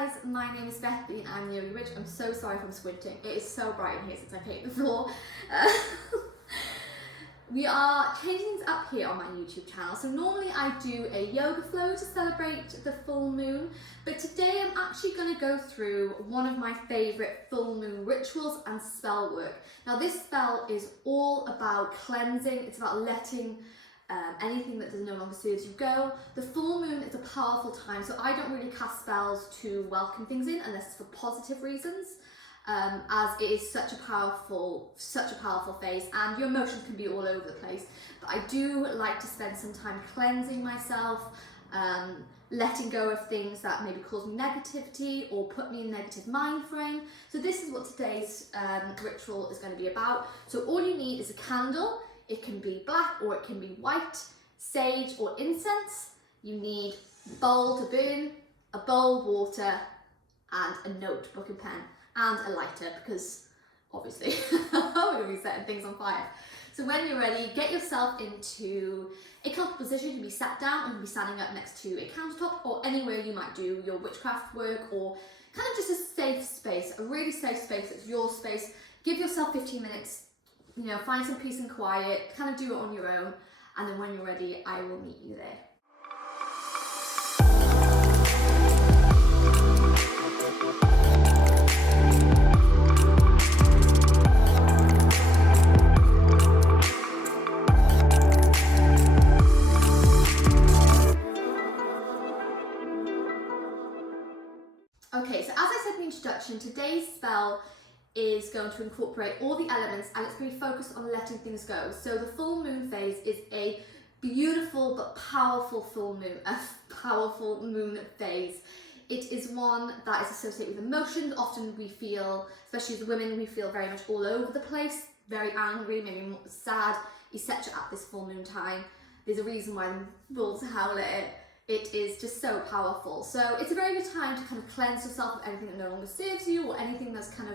guys, my name is Bethany and I'm the Yogi Witch. I'm so sorry if I'm squinting. It is so bright in here since I painted the floor. We are changing things up here on my YouTube channel. So normally I do a yoga flow to celebrate the full moon, but today I'm actually going to go through one of my favourite full moon rituals and spell work. Now this spell is all about cleansing. It's about letting anything that no longer serves you go. The full moon is a powerful time, so I don't really cast spells to welcome things in unless it's for positive reasons, as it is such a powerful phase and your emotions can be all over the place. But I do like to spend some time cleansing myself, letting go of things that maybe cause me negativity or put me in a negative mind frame. So this is what today's ritual is going to be about. So all you need is a candle. It can be black or it can be white, sage or incense. You need a bowl to burn, a bowl, water, and a notebook and pen, and a lighter because obviously we're going to be setting things on fire. So when you're ready, get yourself into a comfortable position. You can be sat down, you can be standing up next to a countertop or anywhere you might do your witchcraft work, or kind of just a safe space, a really safe space. It's your space. Give yourself 15 minutes. You know, find some peace and quiet, kind of do it on your own, and then when you're ready, I will meet you there. Okay, so as I said in the introduction, today's spell is going to incorporate all the elements and it's going to be focused on letting things go. So the full moon phase is a beautiful but powerful powerful moon phase. It is one that is associated with emotions. Often we feel, especially as women, we feel very much all over the place, very angry, maybe more sad, etc. at this full moon time. There's a reason why the wolves howl at it. It is just so powerful. So it's a very good time to kind of cleanse yourself of anything that no longer serves you or anything that's kind of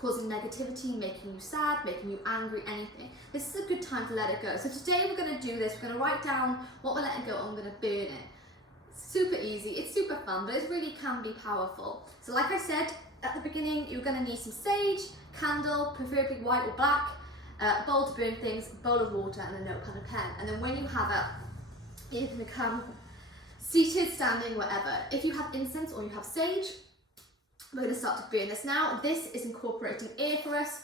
causing negativity, making you sad, making you angry, anything. This is a good time to let it go. So today we're going to do this. We're going to write down what we're letting go and we're going to burn it. Super easy, it's super fun, but it really can be powerful. So like I said at the beginning, you're going to need some sage, candle, preferably white or black, a bowl to burn things, a bowl of water and a notepad and pen. And then when you have it, you can come seated, standing, whatever. If you have incense or you have sage, we're going to start to burn this now. This is incorporating air for us.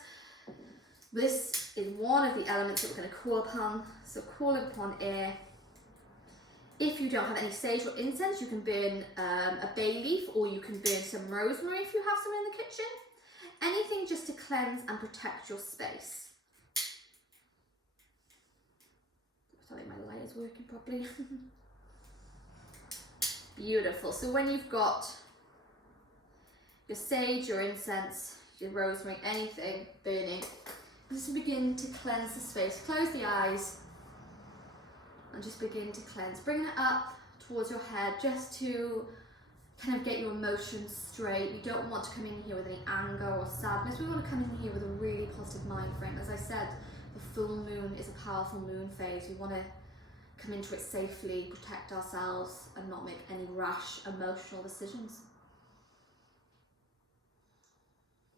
This is one of the elements that we're going to call upon. So calling upon air. If you don't have any sage or incense, you can burn a bay leaf or you can burn some rosemary if you have some in the kitchen. Anything just to cleanse and protect your space. I think my light is working properly. Beautiful. So when you've got your sage, your incense, your rosemary, anything burning, just begin to cleanse the space. Close the eyes and just begin to cleanse. Bring it up towards your head just to kind of get your emotions straight. We don't want to come in here with any anger or sadness. We want to come in here with a really positive mind frame. As I said, the full moon is a powerful moon phase. We want to come into it safely, protect ourselves and not make any rash emotional decisions.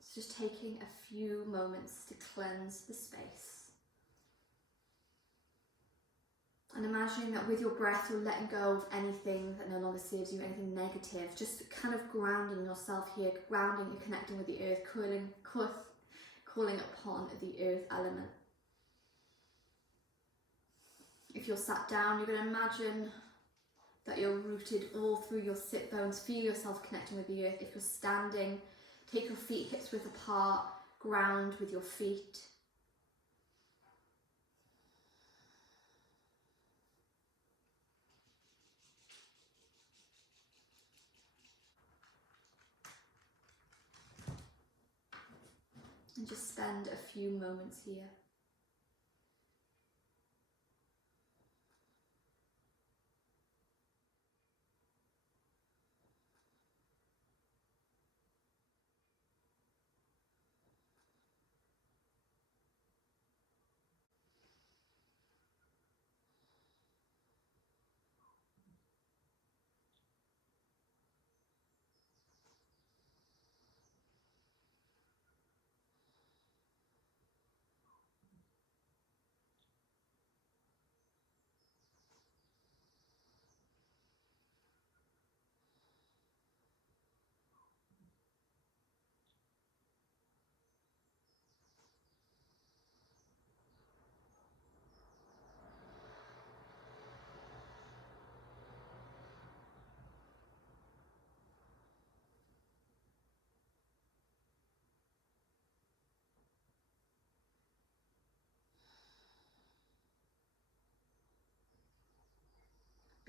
It's just taking a few moments to cleanse the space. And imagining that with your breath you're letting go of anything that no longer serves you, anything negative, just kind of grounding yourself here, grounding and connecting with the earth, calling upon the earth element. If you're sat down, you're going to imagine that you're rooted all through your sit bones. Feel yourself connecting with the earth. If you're standing, take your feet hips width apart, ground with your feet. And just spend a few moments here.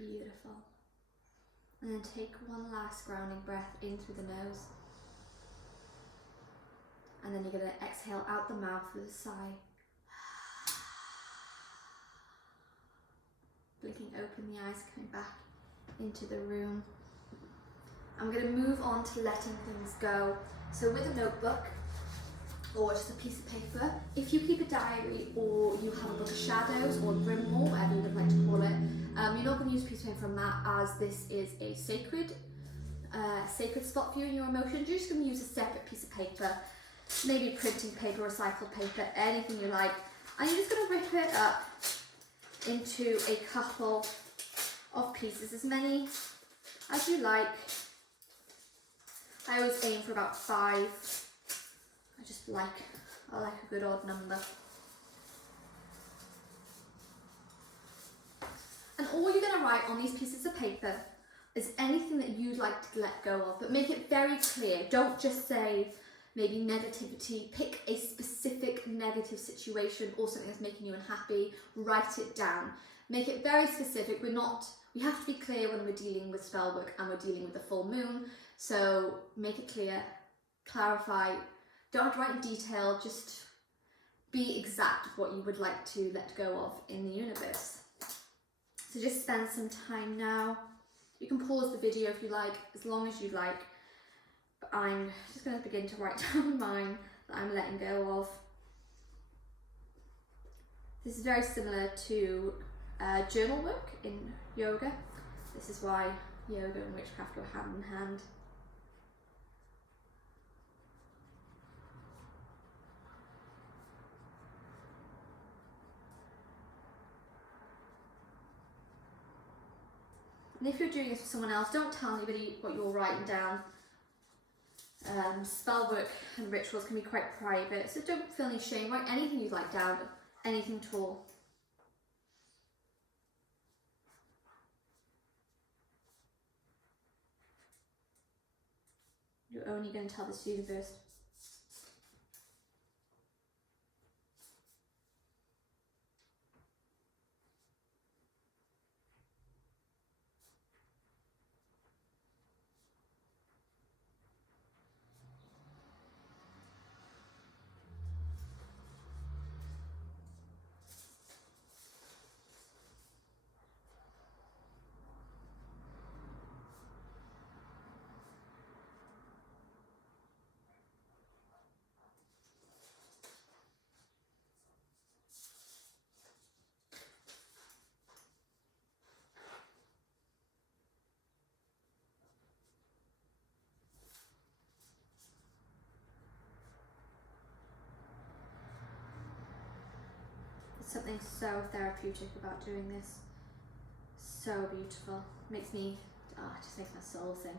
Beautiful. And then take one last grounding breath in through the nose. And then you're going to exhale out the mouth with a sigh. Blinking open the eyes, coming back into the room. I'm going to move on to letting things go. So with a notebook or just a piece of paper, if you keep a diary or you have a book of shadows or a grimoire, whatever you would like to call it, you're not going to use a piece of paper from that, as this is a sacred spot for you and your emotions. You're just going to use a separate piece of paper, maybe printing paper, recycled paper, anything you like, and you're just going to rip it up into a couple of pieces, as many as you like. I always aim for about 5. I like a good odd number. And all you're going to write on these pieces of paper is anything that you'd like to let go of, but make it very clear. Don't just say maybe negativity. Pick a specific negative situation or something that's making you unhappy. Write it down. Make it very specific. We have to be clear when we're dealing with spell work and we're dealing with the full moon. So make it clear, clarify. Don't have to write in detail, just be exact with what you would like to let go of in the universe. So just spend some time now. You can pause the video if you like, as long as you like. But I'm just going to begin to write down mine that I'm letting go of. This is very similar to journal work in yoga. This is why yoga and witchcraft go hand in hand. And if you're doing this for someone else, don't tell anybody what you're writing down. Spell work and rituals can be quite private, so don't feel any shame. Write anything you'd like down, anything at all. You're only going to tell this universe. Something so therapeutic about doing this. So beautiful. Makes me, it just makes my soul sing.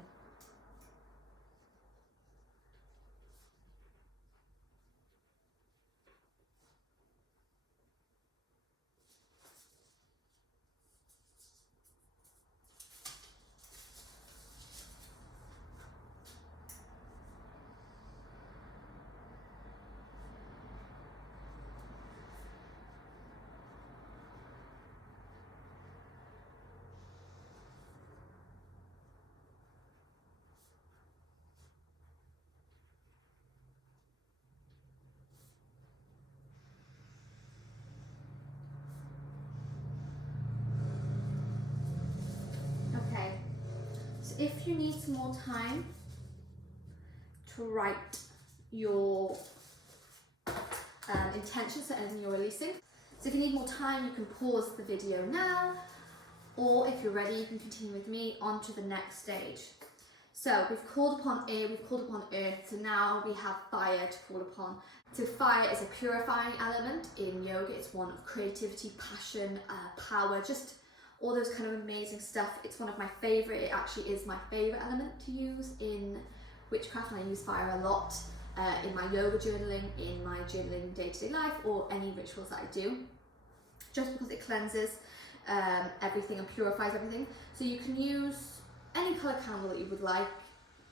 If you need some more time to write your intentions, so anything you're releasing. So if you need more time, you can pause the video now, or if you're ready, you can continue with me on to the next stage. So we've called upon air, we've called upon earth, so now we have fire to call upon. So fire is a purifying element in yoga. It's one of creativity, passion, power, just all those kind of amazing stuff. It's one of my favourite, it actually is my favourite element to use in witchcraft, and I use fire a lot in my yoga journaling, in my journaling day-to-day life, or any rituals that I do, just because it cleanses everything and purifies everything. So you can use any colour candle that you would like.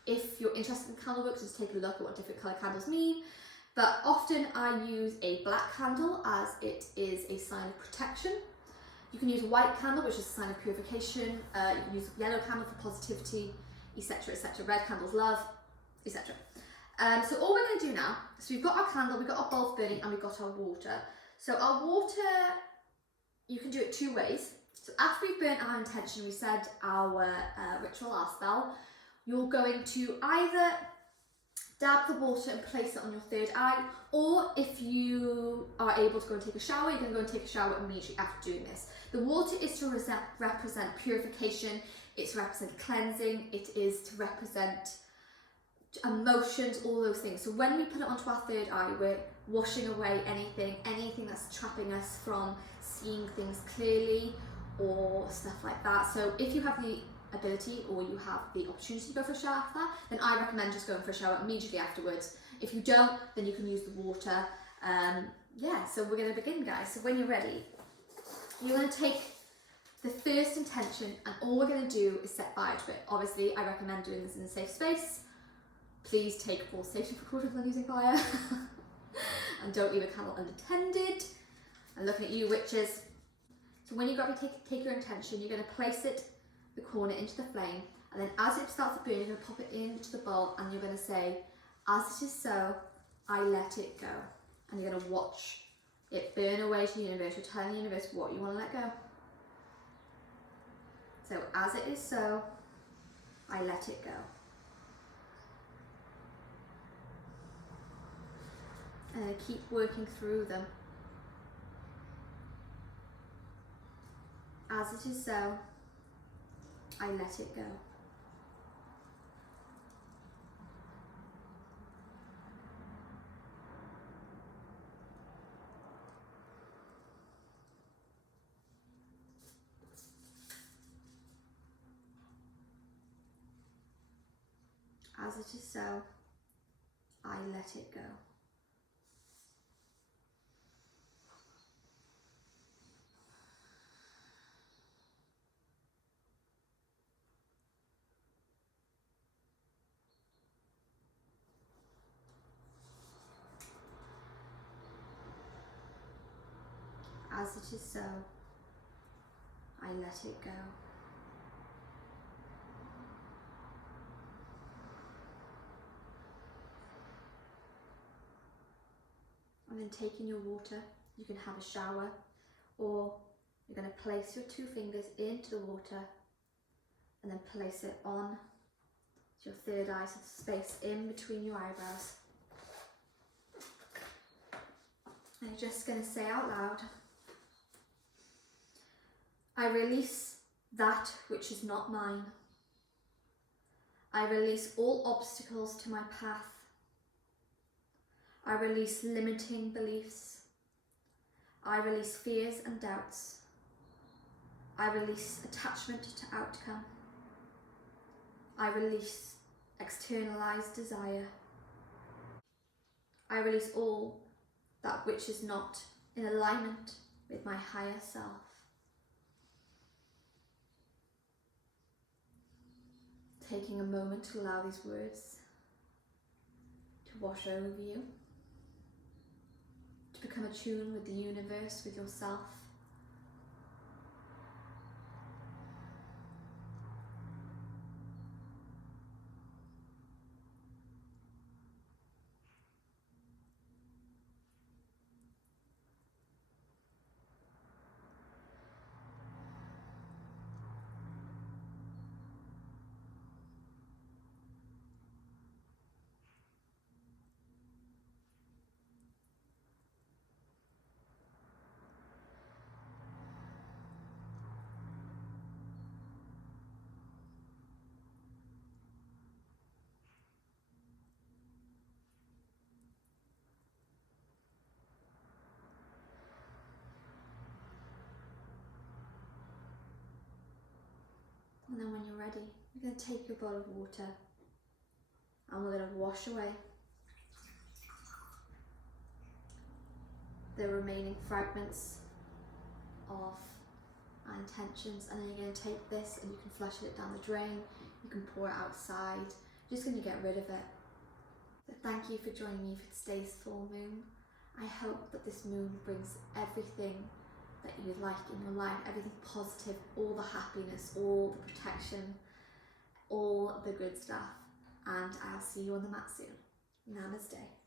If you're interested in candle work, just take a look at what different colour candles mean. But often I use a black candle, as it is a sign of protection. You can use a white candle, which is a sign of purification. You can use a yellow candle for positivity, etc., etc. Red candles, love, etc. So all we're going to do now, so we've got our candle, we've got our bulb burning, and we've got our water. So our water, you can do it two ways. So after we've burnt our intention, we said our ritual, our spell, you're going to either dab the water and place it on your third eye, or if you are able to go and take a shower, you're going to go and take a shower immediately after doing this. The water is to represent purification, it's to represent cleansing, it is to represent emotions, all those things. So when we put it onto our third eye, we're washing away anything that's trapping us from seeing things clearly or stuff like that. So if you have the ability or you have the opportunity to go for a shower after that, then I recommend just going for a shower immediately afterwards. If you don't, then you can use the water. Yeah, so we're going to begin, guys. So when you're ready, you're going to take the first intention, and all we're going to do is set fire to it. Obviously, I recommend doing this in a safe space. Please take all safety precautions when using fire. And don't leave a candle unattended. And looking at you, witches. So when you grab your take your intention, you're going to place it, the corner, into the flame, and then as it starts to burn, you're going to pop it into the bowl, and you're going to say, "As it is so, I let it go." And you're going to watch it burn away to the universe. You're telling the universe what you want to let go. So, as it is so, I let it go. And keep working through them. As it is so, I let it go. As it is so, I let it go. As it is so, I let it go. And then taking your water, you can have a shower, or you're going to place your two fingers into the water and then place it on your third eye, so the space in between your eyebrows. And you're just going to say out loud, "I release that which is not mine. I release all obstacles to my path. I release limiting beliefs. I release fears and doubts. I release attachment to outcome. I release externalized desire. I release all that which is not in alignment with my higher self." Taking a moment to allow these words to wash over you, to become attuned with the universe, with yourself. And then when you're ready, you're going to take your bowl of water and we're going to wash away the remaining fragments of our intentions, and then you're going to take this and you can flush it down the drain, you can pour it outside, you're just going to get rid of it. So thank you for joining me for today's full moon. I hope that this moon brings everything that you would like in your life, everything positive, all the happiness, all the protection, all the good stuff. And I'll see you on the mat soon. Namaste.